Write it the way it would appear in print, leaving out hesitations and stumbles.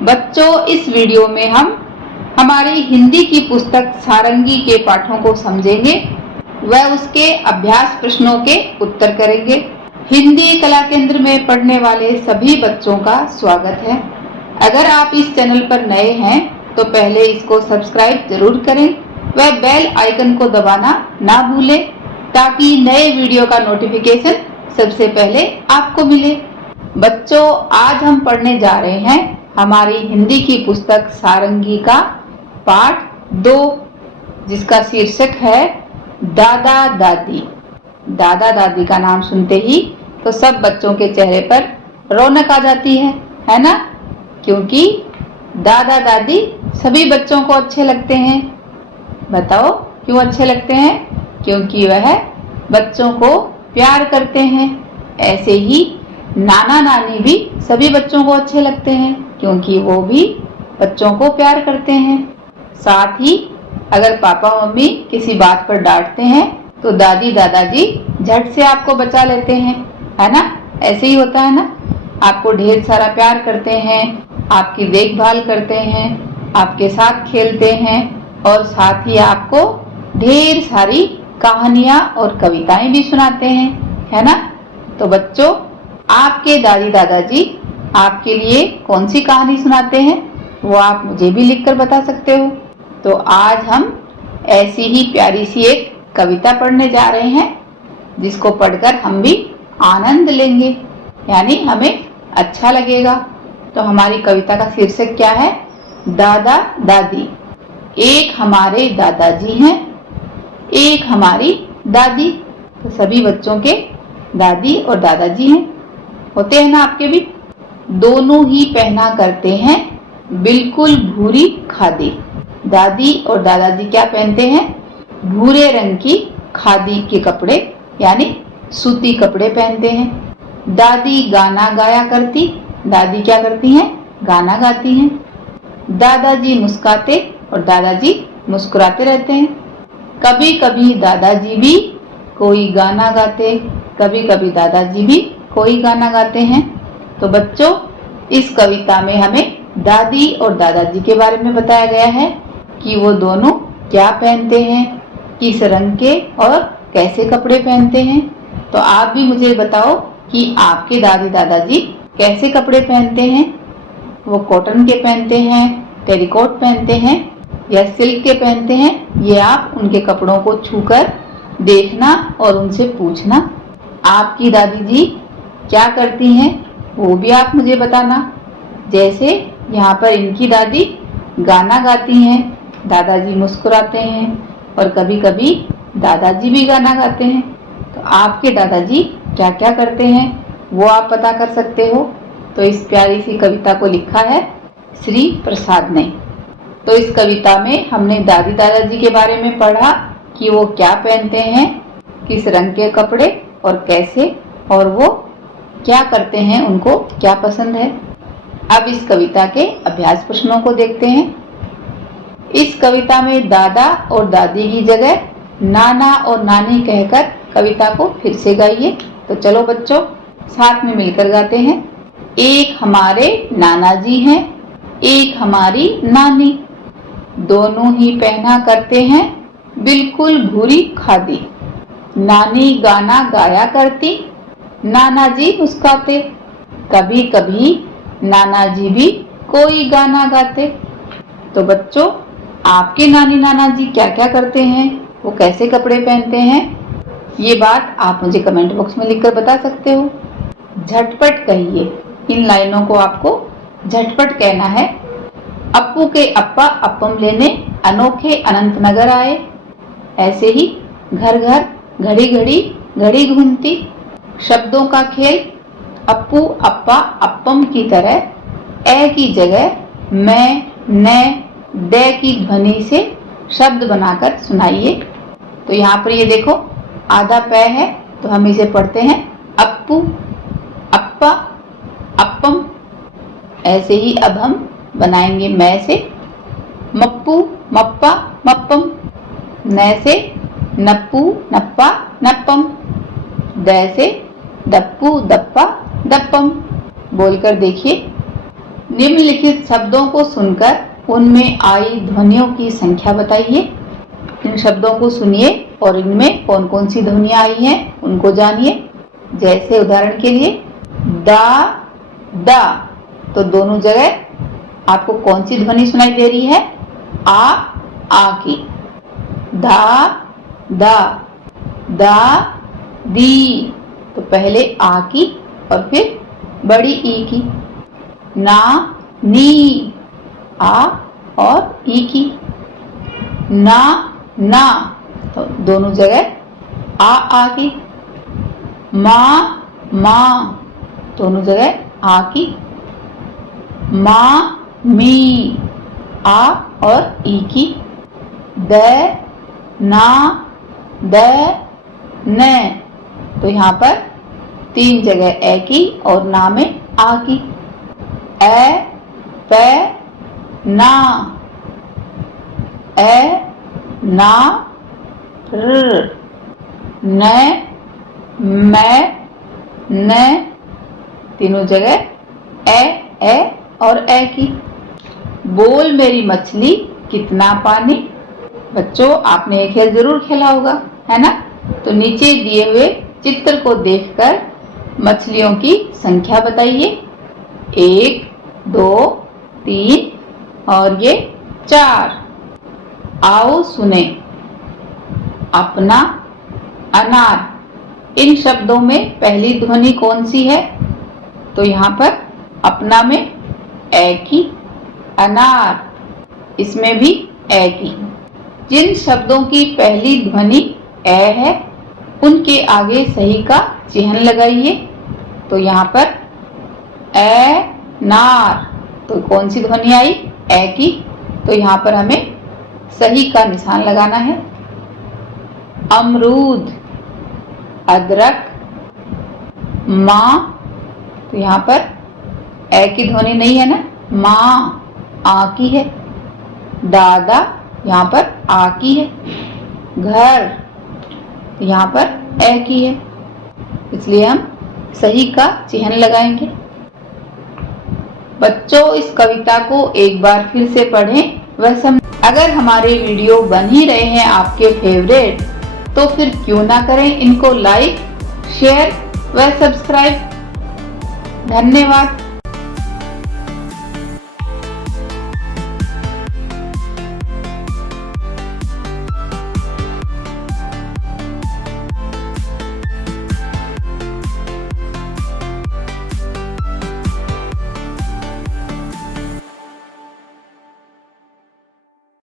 बच्चों, इस वीडियो में हम हमारी हिंदी की पुस्तक सारंगी के पाठों को समझेंगे व उसके अभ्यास प्रश्नों के उत्तर करेंगे। हिंदी कला केंद्र में पढ़ने वाले सभी बच्चों का स्वागत है। अगर आप इस चैनल पर नए हैं तो पहले इसको सब्सक्राइब जरूर करें व बेल आइकन को दबाना ना भूलें ताकि नए वीडियो का नोटिफिकेशन सबसे पहले आपको मिले। बच्चों, आज हम पढ़ने जा रहे हैं हमारी हिंदी की पुस्तक सारंगी का पाठ 2, जिसका शीर्षक है दादा दादी। दादा दादी का नाम सुनते ही तो सब बच्चों के चेहरे पर रौनक आ जाती है ना? क्योंकि दादा दादी सभी बच्चों को अच्छे लगते हैं। बताओ क्यों अच्छे लगते हैं? क्योंकि वह बच्चों को प्यार करते हैं। ऐसे ही नाना नानी भी सभी बच्चों को अच्छे लगते हैं क्योंकि वो भी बच्चों को प्यार करते हैं। साथ ही अगर पापा मम्मी किसी बात पर डांटते हैं तो दादी दादाजी झट से आपको बचा लेते हैं, है ना? ऐसे ही होता है ना? आपको ढेर सारा प्यार करते हैं, आपकी देखभाल करते हैं, आपके साथ खेलते हैं और साथ ही आपको ढेर सारी कहानियां और कविताएं भी सुनाते हैं, है ना? तो बच्चों, आपके दादी दादाजी आपके लिए कौन सी कहानी सुनाते हैं वो आप मुझे भी लिखकर बता सकते हो। तो आज हम ऐसी ही प्यारी सी एक कविता पढ़ने जा रहे हैं जिसको पढ़कर हम भी आनंद लेंगे, यानी हमें अच्छा लगेगा। तो हमारी कविता का शीर्षक क्या है? दादा दादी। एक हमारे दादाजी हैं, एक हमारी दादी। तो सभी बच्चों के दादी और दादाजी हैं, होते हैं ना आपके भी? दोनों ही पहना करते हैं बिल्कुल भूरी खादी। दादी और दादाजी क्या पहनते हैं? भूरे रंग की खादी के कपड़े यानी सूती कपड़े पहनते हैं। दादी गाना गाया करती। दादी क्या करती हैं? गाना गाती हैं। दादाजी मुस्कुराते और दादाजी मुस्कुराते रहते हैं। कभी कभी दादाजी भी कोई गाना गाते, कभी कभी दादाजी भी कोई गाना गाते हैं। तो बच्चों, इस कविता में हमें दादी और दादाजी के बारे में बताया गया है कि वो दोनों क्या पहनते हैं, किस रंग के और कैसे कपड़े पहनते हैं। तो आप भी मुझे बताओ कि आपके दादी दादाजी कैसे कपड़े पहनते हैं? वो कॉटन के पहनते हैं, टेरिकॉट पहनते हैं या सिल्क के पहनते हैं? ये आप उनके कपड़ों को छूकर देखना और उनसे पूछना। आपकी दादी जी क्या करती हैं वो भी आप मुझे बताना। जैसे यहाँ पर इनकी दादी गाना गाती हैं, दादाजी मुस्कुराते हैं और कभी कभी दादाजी भी गाना गाते हैं। तो आपके दादाजी क्या क्या करते हैं वो आप पता कर सकते हो। तो इस प्यारी सी कविता को लिखा है श्री प्रसाद ने। तो इस कविता में हमने दादी दादाजी के बारे में पढ़ा कि वो क्या पहनते हैं, किस रंग के कपड़े और कैसे, और वो क्या करते हैं, उनको क्या पसंद है। अब इस कविता के अभ्यास प्रश्नों को देखते हैं। इस कविता में दादा और दादी की जगह नाना और नानी कहकर कविता को फिर से गाइए। तो चलो बच्चों, साथ में मिलकर गाते हैं। एक हमारे नाना जी हैं, एक हमारी नानी, दोनों ही पहना करते हैं बिल्कुल भूरी खादी। नानी गाना गाया करती, नाना जी मुस्कुराते, कभी कभी नाना जी भी कोई गाना गाते। तो बच्चों, आपके नानी नाना जी क्या क्या करते हैं, वो कैसे कपड़े पहनते हैं, ये बात आप मुझे कमेंट बॉक्स में लिखकर बता सकते हो। झटपट कहिए, इन लाइनों को आपको झटपट कहना है। अप्पू के अप्पा अप्पम लेने अनोखे अनंतनगर आए। ऐसे ही घर घर घड़ी घड़ी घड़ी घूमती। शब्दों का खेल। अप्पू अप्पा अप्पम की तरह ए की जगह मैं, न, डे की ध्वनि से शब्द बनाकर सुनाइए। तो यहाँ पर ये देखो, आधा पै है तो हम इसे पढ़ते हैं अप्पू अप्पा अप्पम। ऐसे ही अब हम बनाएंगे मैं से मप्पू मप्पा मप्पम, न से नप्पू नप्पा नप्पम, द से दप्पू दप्पा दप्पम। बोलकर देखिए। निम्नलिखित शब्दों को सुनकर उनमें आई ध्वनियों की संख्या बताइए। इन शब्दों को सुनिए और इनमें कौन कौन सी ध्वनियां आई हैं उनको जानिए। जैसे उदाहरण के लिए दा, तो दोनों जगह आपको कौन सी ध्वनि सुनाई दे रही है? आ की। दा दी, तो पहले आ की और फिर बड़ी ई की। नी, आ और ई की। ना, तो दोनों जगह आ की। माँ, दोनों जगह आ की। मी, आ और ई की। न, तो यहाँ पर 3 जगह ए की और ना में आ की। ना, न, तीनों जगह ए और ए की। बोल मेरी मछली कितना पानी। बच्चों, आपने ये खेल जरूर खेला होगा, है ना? तो नीचे दिए हुए चित्र को देखकर मछलियों की संख्या बताइए। 1, 2, 3 और ये 4। आओ सुने। अपना, अनार। इन शब्दों में पहली ध्वनि कौन सी है? तो यहाँ पर अपना में ए की, अनार इसमें भी ए की। जिन शब्दों की पहली ध्वनि ए है उनके आगे सही का चिन्ह लगाइए। तो यहाँ पर नार, तो कौन सी ध्वनि आई? ए की। तो यहाँ पर हमें सही का निशान लगाना है। अमरूद, अदरक, माँ, तो यहाँ पर ए की ध्वनि नहीं है ना, माँ आ की है। दादा, यहाँ पर आ की है। घर, तो यहाँ पर ए की है, इसलिए हम सही का चिन्ह लगाएंगे। बच्चों, इस कविता को एक बार फिर से पढ़ें वह समझें। अगर हमारे वीडियो बन ही रहे हैं आपके फेवरेट, तो फिर क्यों ना करें इनको लाइक, शेयर व सब्सक्राइब। धन्यवाद।